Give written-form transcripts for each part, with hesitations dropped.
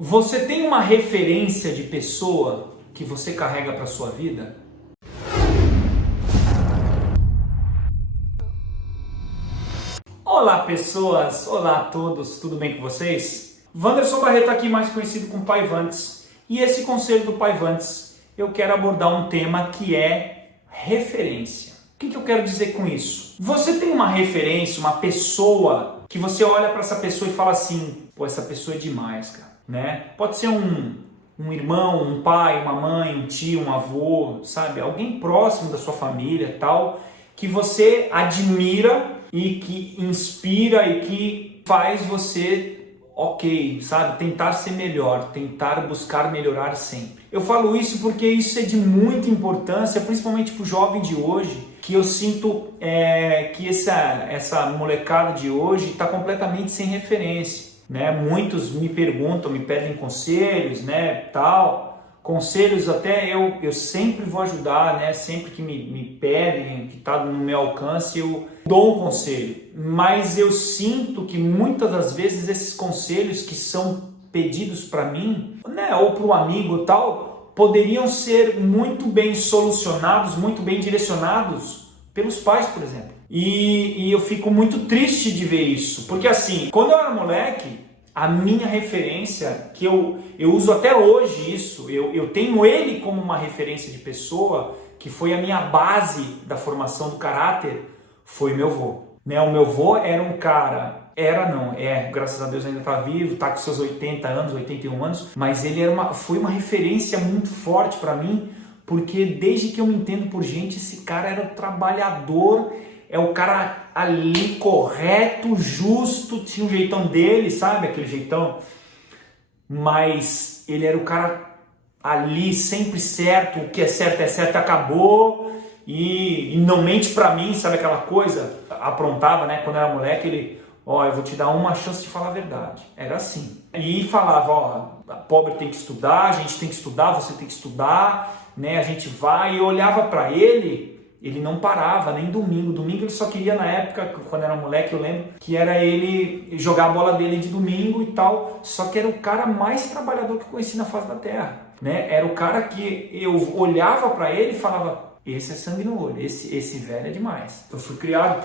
Você tem uma referência de pessoa que você carrega para sua vida? Olá pessoas, olá a todos, tudo bem com vocês? Wanderson Barreto aqui, mais conhecido como Pai Vantes. E esse conselho do Pai Vantes, eu quero abordar um tema que é referência. O que eu quero dizer com isso? Você tem uma referência, uma pessoa que você olha para essa pessoa e fala assim, pô, essa pessoa é demais, cara, né? Pode ser um irmão, um pai, uma mãe, um tio, um avô, sabe? Alguém próximo da sua família, tal, que você admira e que inspira e que faz você, ok, sabe? Tentar ser melhor, tentar buscar melhorar sempre. Eu falo isso porque isso é de muita importância, principalmente para o jovem de hoje, que eu sinto que essa molecada de hoje está completamente sem referência, né? Muitos me perguntam, me pedem conselhos, né, tal. Conselhos até eu sempre vou ajudar, né? Sempre que me pedem, que está no meu alcance, eu dou um conselho. Mas eu sinto que muitas das vezes esses conselhos que são pedidos para mim, né, ou para um amigo tal, poderiam ser muito bem solucionados, muito bem direcionados pelos pais, por exemplo. E eu fico muito triste de ver isso, porque assim, quando eu era moleque, a minha referência, que eu uso até hoje isso, eu tenho ele como uma referência de pessoa, que foi a minha base da formação do caráter, foi meu avô. Né? O meu avô era um cara, graças a Deus ainda está vivo, está com seus 80 anos, 81 anos, mas ele foi uma referência muito forte para mim, porque desde que eu me entendo por gente, esse cara era um trabalhador, é o cara ali correto, justo, tinha o jeitão dele, sabe? Aquele jeitão. Mas ele era o cara ali sempre certo, o que é certo, acabou. E não mente pra mim, sabe aquela coisa? Aprontava, né? Quando era moleque, ele... eu vou te dar uma chance de falar a verdade. Era assim. E falava, a pobre tem que estudar, a gente tem que estudar, você tem que estudar, né? A gente vai. E eu olhava pra ele... Ele não parava, nem domingo. Domingo ele só queria, na época, quando era moleque, eu lembro, que era ele jogar a bola dele de domingo e tal. Só que era o cara mais trabalhador que eu conheci na face da terra, né? Era o cara que eu olhava para ele e falava, esse é sangue no olho, esse velho é demais. Eu fui criado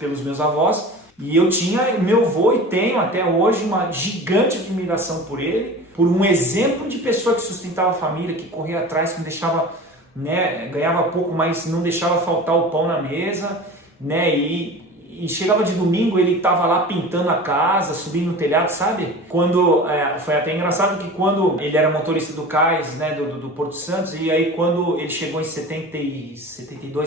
pelos meus avós e eu tinha meu avô e tenho até hoje uma gigante admiração por ele, por um exemplo de pessoa que sustentava a família, que corria atrás, que não deixava... né, ganhava pouco, mas não deixava faltar o pão na mesa, né, e chegava de domingo, ele estava lá pintando a casa, subindo no telhado, sabe? Foi até engraçado que quando ele era motorista do cais, né, do Porto Santos, e aí quando ele chegou em 72,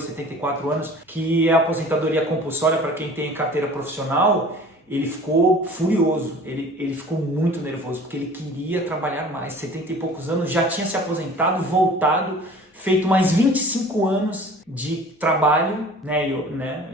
74 anos, que é a aposentadoria compulsória para quem tem carteira profissional, ele ficou furioso, ele ficou muito nervoso, porque ele queria trabalhar mais, 70 e poucos anos, já tinha se aposentado, voltado, feito mais 25 anos de trabalho, né,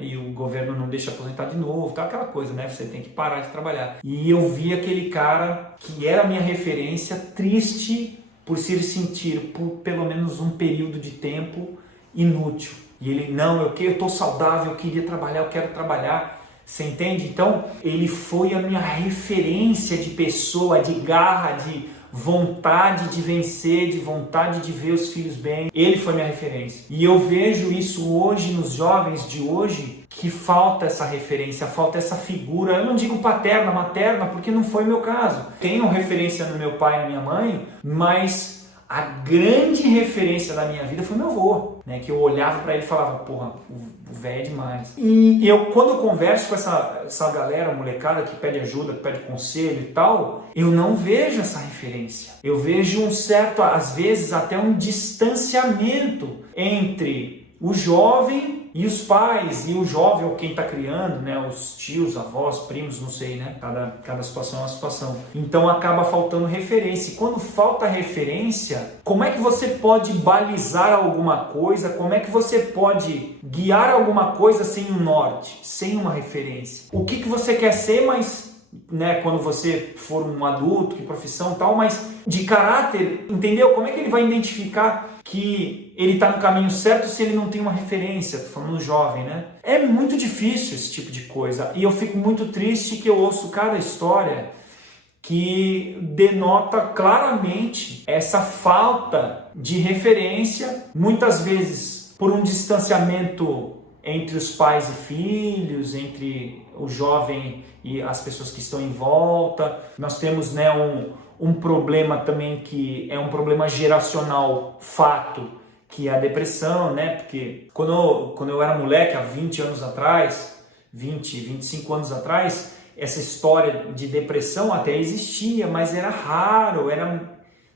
e o governo não deixa aposentar de novo, tá, aquela coisa, né, você tem que parar de trabalhar. E eu vi aquele cara que era a minha referência, triste por se sentir por pelo menos um período de tempo inútil. E ele, não, eu tô saudável, eu queria trabalhar, eu quero trabalhar. Você entende? Então, ele foi a minha referência de pessoa, de garra, de vontade de vencer, de vontade de ver os filhos bem. Ele foi minha referência. E eu vejo isso hoje nos jovens de hoje, que falta essa referência, falta essa figura. Eu não digo paterna, materna, porque não foi meu caso. Tenho referência no meu pai e na minha mãe, mas a grande referência da minha vida foi meu avô, né? Que eu olhava para ele e falava, porra, o velho é demais. E quando eu converso com essa galera, molecada que pede ajuda, que pede conselho e tal, eu não vejo essa referência. Eu vejo um certo, às vezes até um distanciamento entre o jovem e os pais, e o jovem ou quem está criando, né, os tios, avós, primos, não sei, né, cada situação é uma situação. Então acaba faltando referência. E quando falta referência, como é que você pode balizar alguma coisa? Como é que você pode guiar alguma coisa sem um norte, sem uma referência? O que você quer ser, mas... né, quando você for um adulto, que profissão e tal, mas de caráter, entendeu? Como é que ele vai identificar que ele está no caminho certo se ele não tem uma referência? Tô falando jovem, né? É muito difícil esse tipo de coisa. E eu fico muito triste que eu ouço cada história que denota claramente essa falta de referência, muitas vezes por um distanciamento entre os pais e filhos, entre o jovem e as pessoas que estão em volta. Nós temos, né, um problema também que é um problema geracional, fato, que é a depressão, né? Porque quando eu era moleque, há 20 anos atrás, 25 anos atrás, essa história de depressão até existia, mas era raro,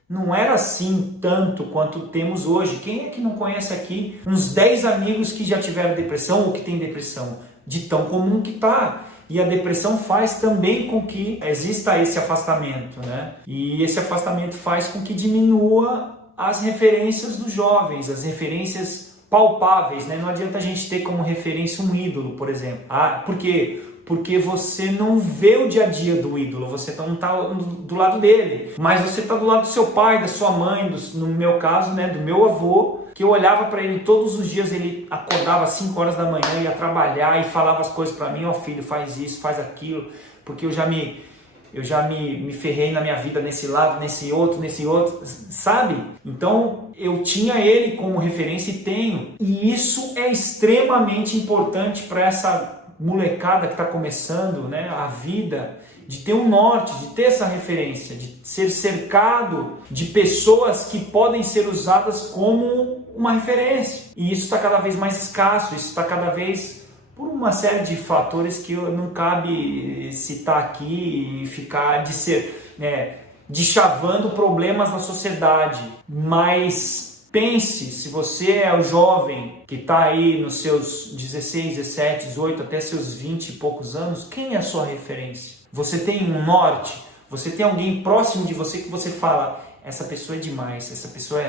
não era assim tanto quanto temos hoje. Quem é que não conhece aqui uns 10 amigos que já tiveram depressão ou que tem depressão? De tão comum que tá. E a depressão faz também com que exista esse afastamento, né? E esse afastamento faz com que diminua as referências dos jovens, as referências palpáveis, né? Não adianta a gente ter como referência um ídolo, por exemplo. Por quê? Porque você não vê o dia a dia do ídolo, você não está do lado dele, mas você está do lado do seu pai, da sua mãe, no meu caso, né, do meu avô, que eu olhava para ele todos os dias, ele acordava às 5 horas da manhã, ia trabalhar e falava as coisas para mim, ó filho, faz isso, faz aquilo, porque eu já me ferrei na minha vida nesse lado, nesse outro, sabe? Então eu tinha ele como referência e tenho, e isso é extremamente importante para essa molecada que está começando, né, a vida, de ter um norte, de ter essa referência, de ser cercado de pessoas que podem ser usadas como uma referência. E isso está cada vez mais escasso, isso está cada vez por uma série de fatores que não cabe citar aqui e ficar deschavando problemas na sociedade, mas pense, se você é o jovem que está aí nos seus 16, 17, 18, até seus 20 e poucos anos, quem é a sua referência? Você tem um norte? Você tem alguém próximo de você que você fala, essa pessoa é demais, essa pessoa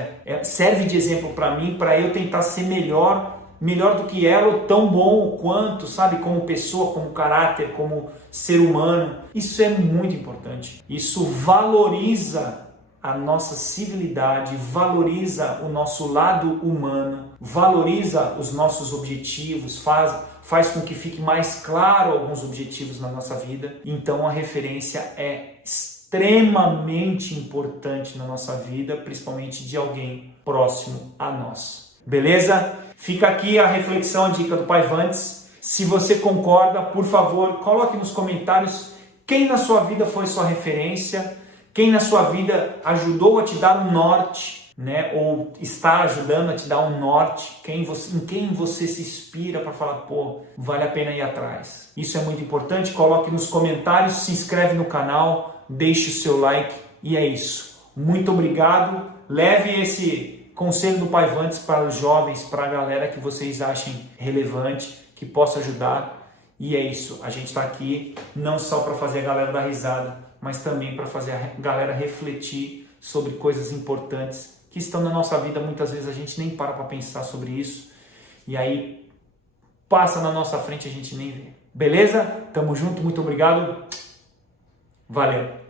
serve de exemplo para mim, para eu tentar ser melhor do que ela, ou tão bom quanto, sabe, como pessoa, como caráter, como ser humano. Isso é muito importante. Isso valoriza a nossa civilidade, valoriza o nosso lado humano, valoriza os nossos objetivos, faz com que fique mais claro alguns objetivos na nossa vida. Então a referência é extremamente importante na nossa vida, principalmente de alguém próximo a nós. Beleza? Fica aqui a reflexão, a dica do Pai Vantes. Se você concorda, por favor, coloque nos comentários quem na sua vida foi sua referência, quem na sua vida ajudou a te dar um norte, né? Ou está ajudando a te dar um norte, em quem você se inspira para falar, pô, vale a pena ir atrás. Isso é muito importante, coloque nos comentários, se inscreve no canal, deixe o seu like e é isso. Muito obrigado, leve esse conselho do Pai Vantes para os jovens, para a galera que vocês achem relevante, que possa ajudar. E é isso, a gente está aqui não só para fazer a galera dar risada, mas também para fazer a galera refletir sobre coisas importantes que estão na nossa vida. Muitas vezes a gente nem para pensar sobre isso, e aí passa na nossa frente e a gente nem vê. Beleza? Tamo junto, muito obrigado, valeu!